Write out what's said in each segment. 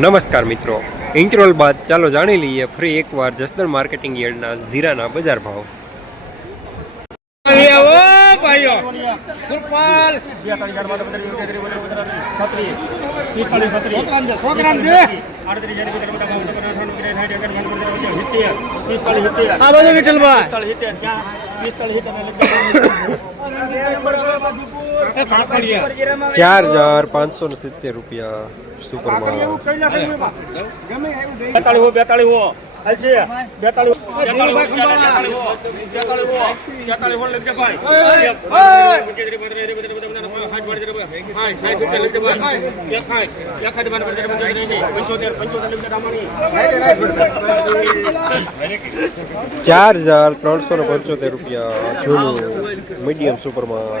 નમસ્કાર મિત્રો. ઇન્ટરવલ બાદ ચાલો જાણી લઈએ ફરી એકવાર જસદણ માર્કેટિંગ યાર્ડના જીરાના બજાર ભાવ. ચાર હજાર પાંચસો ને સિત્તેર રૂપિયા. સુપરમાં બેતાળી હો બેતાળી હો હાલ છે બેતાળી બેતાળી હો બેતાળી હો બેતાળી બેતાળી હો લઈ ભાઈ ચાર હજાર ત્રણસો ને પંચોતેર રૂપિયા જૂનું મીડિયમ સુપરમાં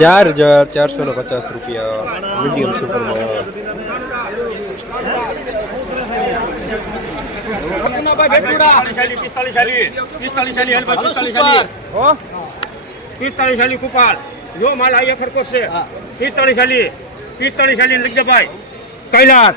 ચાર હજાર ચારસો ને પચાસ રૂપિયા મીડિયમ સુપર પિસ્તાલીસ શાલી કુપાલ જો માલ અહીંયા ખરકો છે. પિસ્તાલીસ શાલી પિસ્તાલીસ શાલી લખજે ભાઈ. કૈલાસ.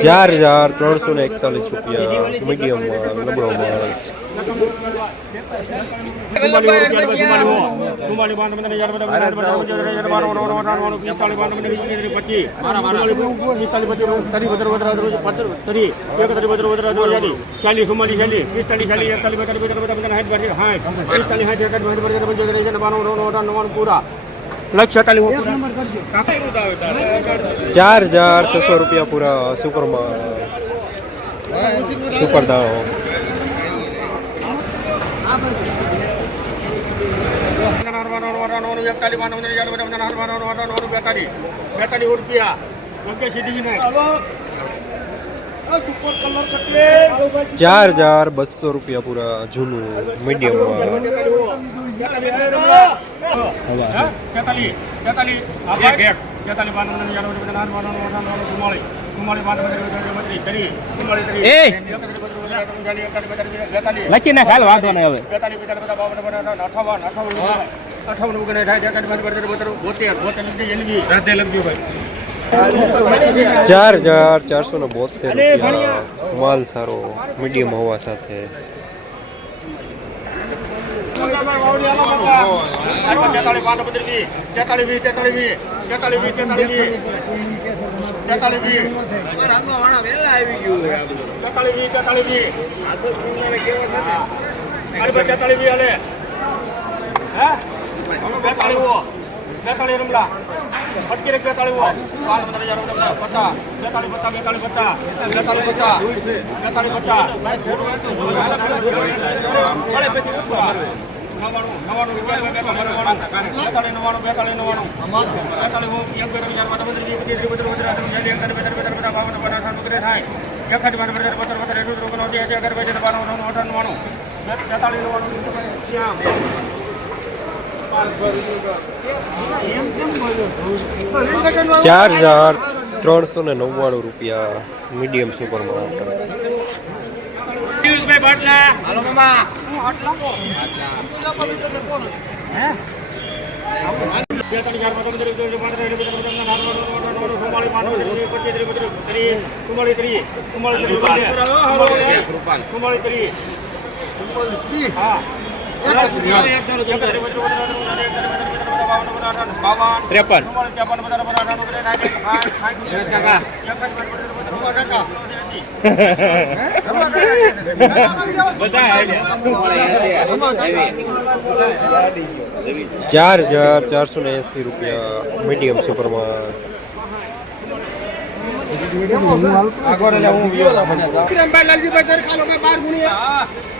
ચાર હજાર ત્રણસો ને એકતાલીસ રૂપિયા મીડિયમમાં નબળોમાં. ચાલીસ સુમાલી ચાલીસ પિસ્તાલીસ ચાલીસ એકતાલીસ સુપર બેતાલીસ બેતાલીસ સાઠ બાર પિસ્તાલીસ સાઠ એકતાલીસ બેતાલીસ બેતાલીસ પંચોતેર બાણું નવ્વાણું નવ્વાણું પૂરા લક્ષ છેતાલીસ ચાર હજાર છસો રૂપિયા પૂરા સુપરમાં સુપર દાવ બેતાલીસ રૂપિયા ઓકે સીધી ચાર હજાર બસો રૂપિયા પૂરા જૂનું મીડિયમમાં લખી નાખ હાલ વાંધો નહીં હવે અઠાવન ઓગણ રાતે લખજો ભાઈ ચાર હજાર ચારસો ને બોતેર માલ સારો મીડિયમ હોવા સાથે તેતાલીસ હો બેતાલીસ રમલા એક બેતાલીસ હો પાંચ પંદર હજાર રમલા પચાસ બેતાલીસ પચાસ બેતાલીસ પચાસ બેતાલીસ પચાસ બેતાલીસ પચાસ નવાણું રૂપિયા. બેતાલીસ નવાણું બેતાલીસ નવાણું બેતાલીસ હું એક પાંચ પંદર વીસ પચીસ ત્રીસ બત્રીસ બત્રીસ અઠાવીસ ચાલીસ બેતાલીસ બેતાલીસ બાવન પચાસ અઠાવન ઓગણીસ સાઠ એકાઠ બાર પચાસ પચાસ પચાસ એટલું ઓગણ એસી અગિયાર બાર તેર બાર નવ અઠાવન નવાણું ચાર હજાર ત્રણસો ને નવ્વાણું રૂપિયા મીડિયમ સુપરમાં પિયુષભાઈ બાટલા. હાલો મામા. હું. ત્રેપન. ચાર હજાર ચારસો ને એંસી રૂપિયા મીડિયમ સુપરમાં. હા. ઓલો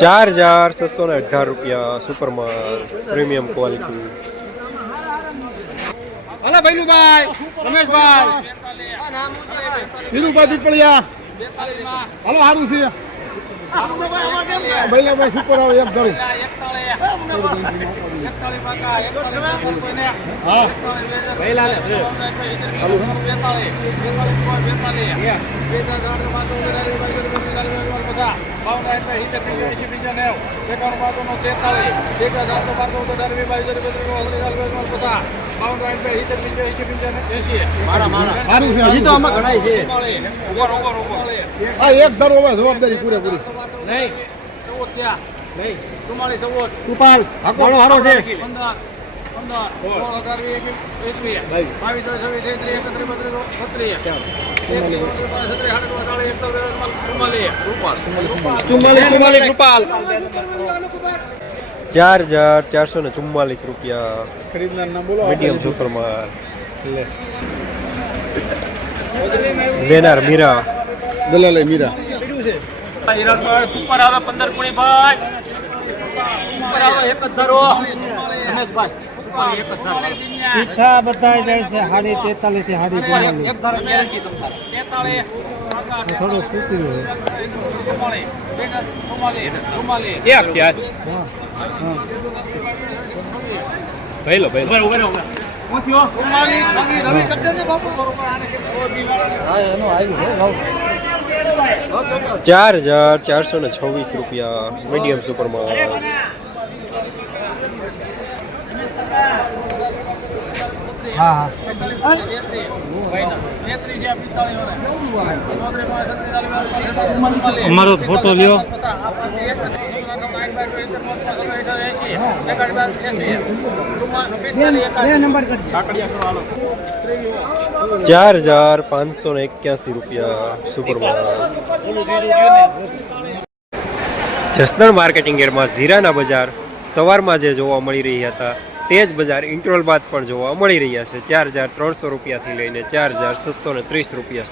ચાર હજાર છસો ને અઢાર રૂપિયા સુપરમાં premium quality. Hello Bhailubhai Rameshbhai. Dhirubhai Pipaliya. Hello સારું છે. ભાઈ સુપર આવે એક કરું હા. એક ધરો જવાબદારી પૂરેપૂરી. નહીં. ચૌદ ત્યાં. નહીં. ચુમ્માલીસ ચૌદ કૃપાલ હાકોણો હારો છે. પંદર પંદર સોળ અઢાર એકવીસ બાવીસ. બાવીસ છવ્વીસ એકત્રીસ એકત્રીસ બત્રીસ છત્રીસ. ચુમ્માલીસ. ચુમ્માલીસ કૃપાલ. ચાર હજાર ચારસો ને ચુમ્માલીસ રૂપિયા. મીડિયમ સુપરમાં લે. વેનાર મીરા. દલાલે મીરા. સુપર આવે પંદર કુણી ભાઈ. સુપર આવે એક જ ધરો રમેશભાઈ એક જ ધરો પીઠા બધા જાય છે સાડી તેતાલીસથી સાડી એક ધરો ગેરંટી તમને. થોડું સૂક્યું છે? એક ક્યાં પહેલો પહેલો ચાર હજાર ચારસો ને છવ્વીસ રૂપિયા મીડિયમ સુપરમાં હા હા. અમારો ફોટો લ્યો. ચાર હજાર પાંચસો ને એક્યાસી રૂપિયા સુપરમાં જસદણ માર્કેટિંગ એરમાં ઝીરાના બજાર સવારમાં જે જોવા મળી રહ્યા હતા તે જ બજાર ઇન્ટરવલ બાદ પણ જોવા મળી રહ્યા છે. ચાર હજાર ત્રણસો રૂપિયાથી લઈને ચાર હજાર છસો ત્રીસ રૂપિયા